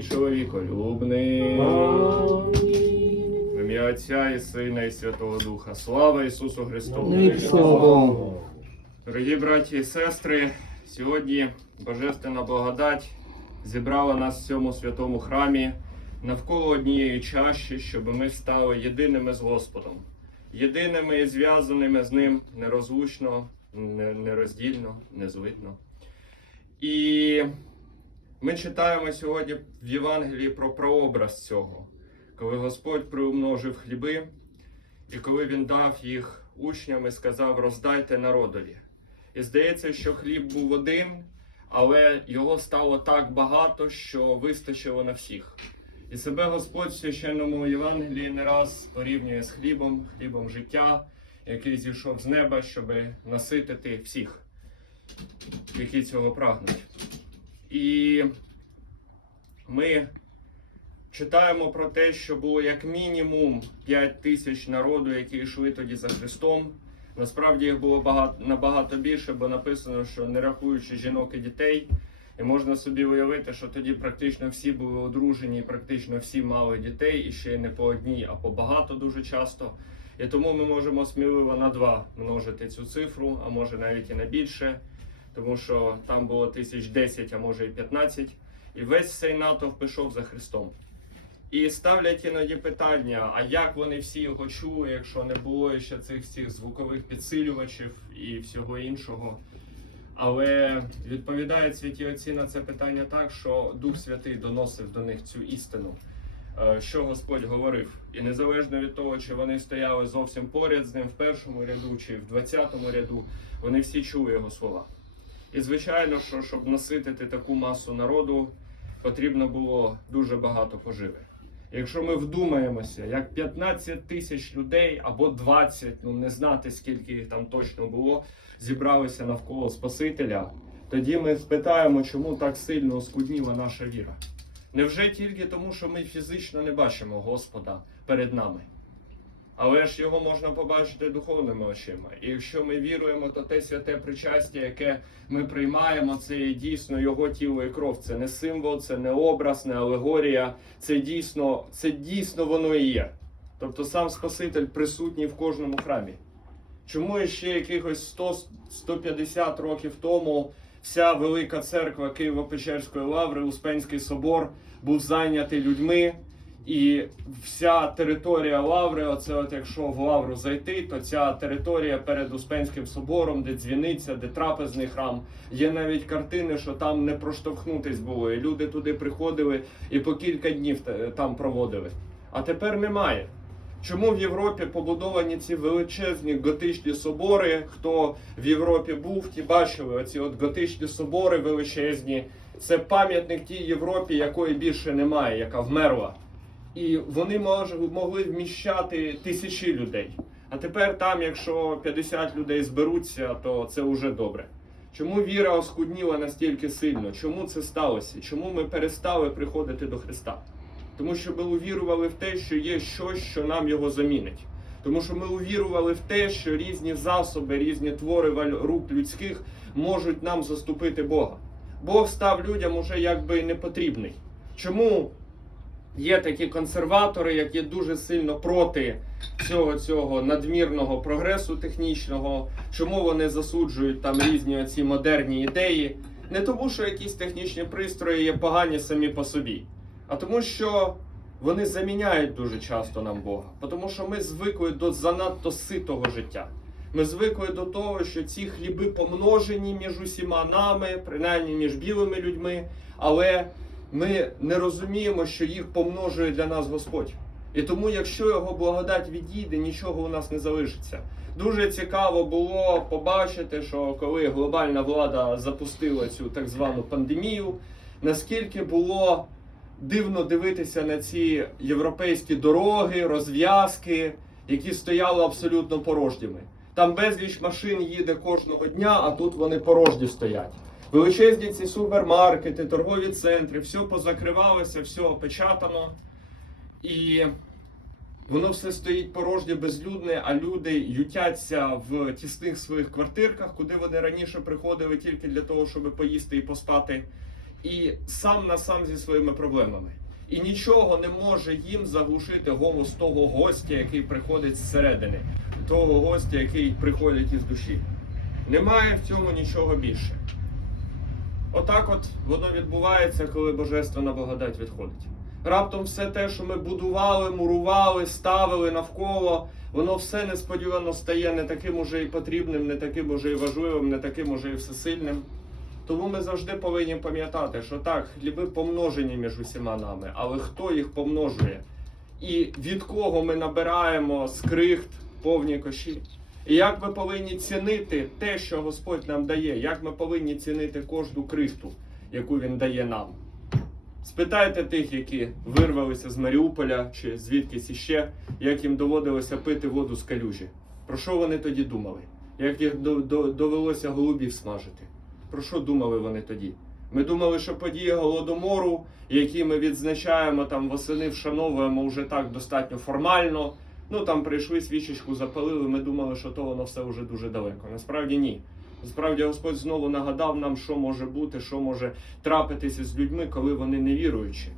чоловіколюбний. В ім'я Отця і Сина і Святого Духа. Слава Ісусу Христу! Дорогі браті і сестри, сьогодні Божественна благодать зібрала нас в цьому святому храмі навколо однієї чаші, щоб ми стали єдиними з Господом, єдиними і зв'язаними з Ним нерозлучно, не- нероздільно, незлитно. І ми читаємо сьогодні в Євангелії про прообраз цього, коли Господь приумножив хліби, і коли Він дав їх учням і сказав: роздайте народові. І здається, що хліб був один, але його стало так багато, що вистачило на всіх. І себе Господь в священному Євангелії не раз порівнює з хлібом, хлібом життя, який зійшов з неба, щоб наситити всіх, які цього прагнуть. І ми читаємо про те, що було як мінімум 5 тисяч народу, які йшли тоді за Христом. Насправді їх було багато, набагато більше, бо написано, що не рахуючи жінок і дітей, і можна собі уявити, що тоді практично всі були одружені, практично всі мали дітей, і ще не по одній, а по багато дуже часто. І тому ми можемо сміливо на два множити цю цифру, а може навіть і на більше, тому що там було тисяч десять, а може і 15. І весь цей натовп пішов за Христом. І ставлять іноді питання: а як вони всі його чули, якщо не було ще цих всіх звукових підсилювачів і всього іншого. Але відповідають святі отці на це питання так, що Дух Святий доносив до них цю істину, е, що Господь говорив. І незалежно від того, чи вони стояли зовсім поряд з ним в першому ряду чи в двадцятому ряду, вони всі чули його слова. І звичайно, що щоб наситити таку масу народу, потрібно було дуже багато поживи. Якщо ми вдумаємося, як 15 тисяч людей або 20, ну не знати скільки їх там точно було, зібралися навколо Спасителя, тоді ми спитаємо, чому так сильно оскудніла наша віра. Невже тільки тому, що ми фізично не бачимо Господа перед нами? Але ж його можна побачити духовними очима. І якщо ми віруємо, то те святе причастя, яке ми приймаємо, це є дійсно його тіло і кров. Це не символ, це не образ, не алегорія. Це дійсно, це дійсно воно і є. Тобто сам Спаситель присутній в кожному храмі. Чому ще якихось 100-150 років тому вся велика церква Києво-Печерської лаври, Успенський собор, був зайнятий людьми, і вся територія лаври, оце от якщо в лавру зайти, то ця територія перед Успенським собором, де дзвіниця, де трапезний храм, є навіть картини, що там не проштовхнутись було. І люди туди приходили і по кілька днів там проводили. А тепер немає. Чому в Європі побудовані ці величезні готичні собори? Хто в Європі був, ті бачили оці от готичні собори величезні. Це пам'ятник тій Європі, якої більше немає, яка вмерла. І вони мож, могли вміщати тисячі людей. А тепер там, якщо 50 людей зберуться, то це вже добре. Чому віра оскудніла настільки сильно? Чому це сталося? Чому ми перестали приходити до Христа? Тому що ми увірували в те, що є щось, що нам його замінить. Тому що ми увірували в те, що різні засоби, різні твори рук людських можуть нам заступити Бога. Бог став людям уже якби не потрібний. Чому є такі консерватори, які дуже сильно проти цього, цього надмірного прогресу технічного? Чому вони засуджують там різні оці модерні ідеї? Не тому, що якісь технічні пристрої є погані самі по собі, а тому, що вони заміняють дуже часто нам Бога. Тому що ми звикли до занадто ситого життя. Ми звикли до того, що ці хліби помножені між усіма нами, принаймні між білими людьми, але ми не розуміємо, що їх помножує для нас Господь. І тому, якщо його благодать відійде, нічого у нас не залишиться. Дуже цікаво було побачити, що коли глобальна влада запустила цю так звану пандемію, наскільки було дивно дивитися на ці європейські дороги, розв'язки, які стояли абсолютно порожніми. Там безліч машин їде кожного дня, а тут вони порожні стоять. Величезні ці супермаркети, торгові центри, все позакривалося, все опечатано. І воно все стоїть порожнє, безлюдне, а люди ютяться в тісних своїх квартирках, куди вони раніше приходили тільки для того, щоб поїсти і поспати. і сам на сам зі своїми проблемами. І нічого не може їм заглушити голос того гостя, який приходить зсередини, того гостя, який приходить із душі. Немає в цьому нічого більше. Отак от воно відбувається, коли божественна благодать відходить. Раптом все те, що ми будували, мурували, ставили навколо, воно все несподівано стає не таким уже і потрібним, не таким уже і важливим, не таким уже і всесильним. Тому ми завжди повинні пам'ятати, що так, хліби помножені між усіма нами, але хто їх помножує? І від кого ми набираємо скрихт повні коші? І як ми повинні цінити те, що Господь нам дає, як ми повинні цінити кожну крихту, яку Він дає нам. Спитайте тих, які вирвалися з Маріуполя чи звідкись іще, як їм доводилося пити воду з калюжі. Про що вони тоді думали? Як їх до- до- довелося голубів смажити? Про що думали вони тоді? Ми думали, що події голодомору, які ми відзначаємо там восени, вшановуємо вже так достатньо формально. Ну там прийшли свічечку, запалили. Ми думали, що то воно все вже дуже далеко. Насправді ні. Насправді Господь знову нагадав нам, що може бути, що може трапитися з людьми, коли вони не віруючі.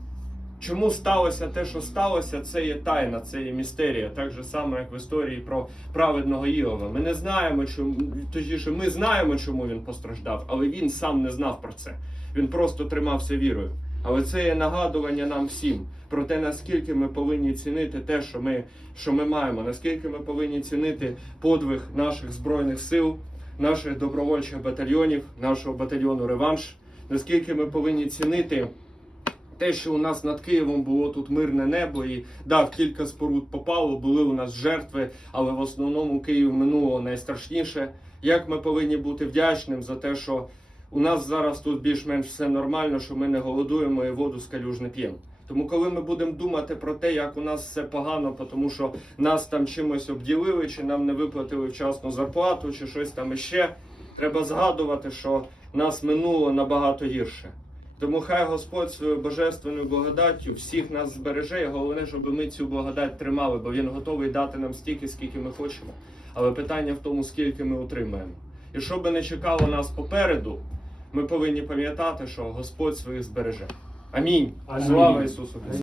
Чому сталося те, що сталося, це є тайна, це є містерія, так же само, як в історії про праведного Іова. Ми не знаємо, чому точніше, ми знаємо, чому він постраждав, але він сам не знав про це. Він просто тримався вірою. Але це є нагадування нам всім про те, наскільки ми повинні цінити те, що ми, що ми маємо, наскільки ми повинні цінити подвиг наших збройних сил, наших добровольчих батальйонів, нашого батальйону Реванш, наскільки ми повинні цінити те, що у нас над Києвом було тут мирне небо, і да, кілька споруд попало, були у нас жертви, але в основному Київ минуло найстрашніше. Як ми повинні бути вдячним за те, що у нас зараз тут більш-менш все нормально, що ми не голодуємо і воду з калюж не п'ємо. Тому, коли ми будемо думати про те, як у нас все погано, тому що нас там чимось обділили, чи нам не виплатили вчасну зарплату, чи щось там іще, треба згадувати, що нас минуло набагато гірше. Тому хай Господь своєю божественною благодаттю всіх нас збереже. І головне, щоб ми цю благодать тримали, бо Він готовий дати нам стільки, скільки ми хочемо. Але питання в тому, скільки ми отримаємо. І що би не чекало нас попереду, ми повинні пам'ятати, що Господь своїх збереже. Амінь. Слава Ісусу Христу!